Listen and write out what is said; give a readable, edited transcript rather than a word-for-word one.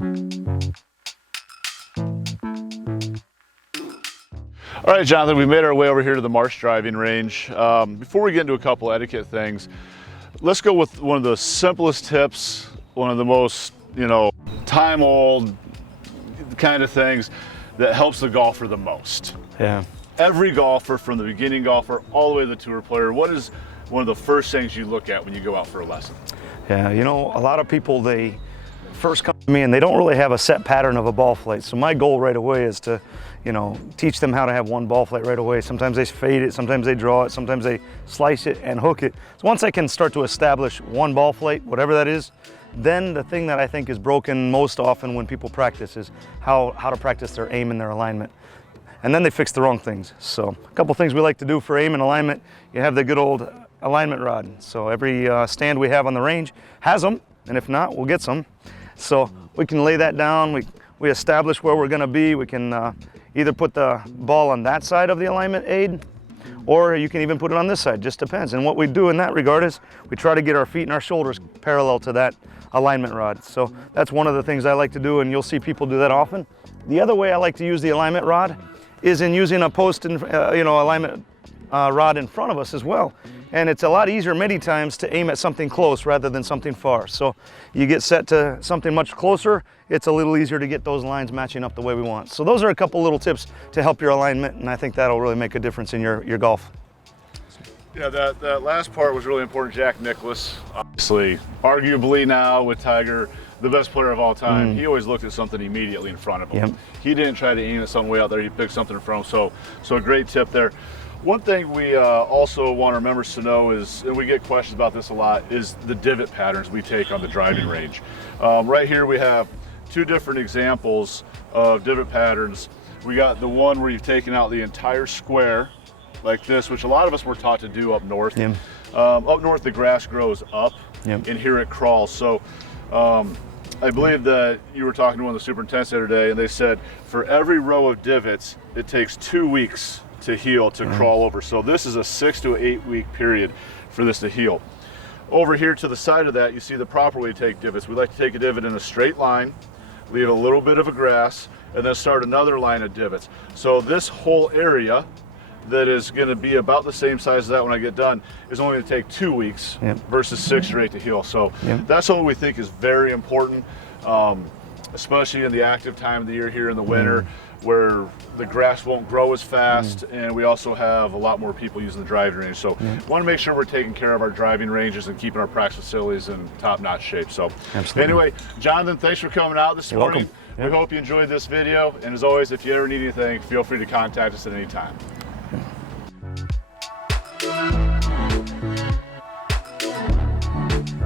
All right, Jonathan, we made our way over here to the Marsh driving range. Before we get into a couple etiquette things, let's go with one of the simplest tips, one of the most, time-old kind of things that helps the golfer the most. Yeah. Every golfer, from the beginning golfer all the way to the tour player, what is one of the first things you look at when you go out for a lesson? Yeah, a lot of people, they first come to me and they don't really have a set pattern of a ball flight. So my goal right away is to, teach them how to have one ball flight right away. Sometimes they fade it, sometimes they draw it, sometimes they slice it and hook it. So once I can start to establish one ball flight, whatever that is, then the thing that I think is broken most often when people practice is how to practice their aim and their alignment. And then they fix the wrong things. So a couple things we like to do for aim and alignment, you have the good old alignment rod. So every stand we have on the range has them, and if not, we'll get some. So we can lay that down, we establish where we're gonna be, we can either put the ball on that side of the alignment aid, or you can even put it on this side, just depends. And what we do in that regard is we try to get our feet and our shoulders parallel to that alignment rod. So that's one of the things I like to do, and you'll see people do that often. The other way I like to use the alignment rod is in using a post and alignment rod in front of us as well. And it's a lot easier many times to aim at something close rather than something far. So you get set to something much closer, it's a little easier to get those lines matching up the way we want. So those are a couple little tips to help your alignment, and I think that'll really make a difference in your golf. Yeah, that last part was really important. Jack Nicklaus, obviously, arguably now with Tiger, the best player of all time. He always looked at something immediately in front of him. Yep. He didn't try to aim at something way out there. He picked something in front of him. So a great tip there. One thing we also want our members to know is, and we get questions about this a lot, is the divot patterns we take on the driving range. Right here we have two different examples of divot patterns. We got the one where you've taken out the entire square like this, which a lot of us were taught to do up north. Yep. Up north the grass grows up, Yep. and here it crawls. So I believe that you were talking to one of the superintendents the other day, and they said for every row of divots, it takes 2 weeks to heal, to crawl over. So this is a 6 to 8 week period for this to heal. Over here to the side of that, you see the proper way to take divots. We like to take a divot in a straight line, leave a little bit of a grass, and then start another line of divots. So this whole area that is going to be about the same size as that when I get done is only going to take 2 weeks versus 6 or 8 to heal. So that's what we think is very important, especially in the active time of the year here in the winter, where the grass won't grow as fast, and we also have a lot more people using the driving range. So we want to make sure we're taking care of our driving ranges and keeping our practice facilities in top-notch shape. So anyway, Jonathan, thanks for coming out this morning. Welcome. We hope you enjoyed this video, and as always, if you ever need anything, feel free to contact us at any time.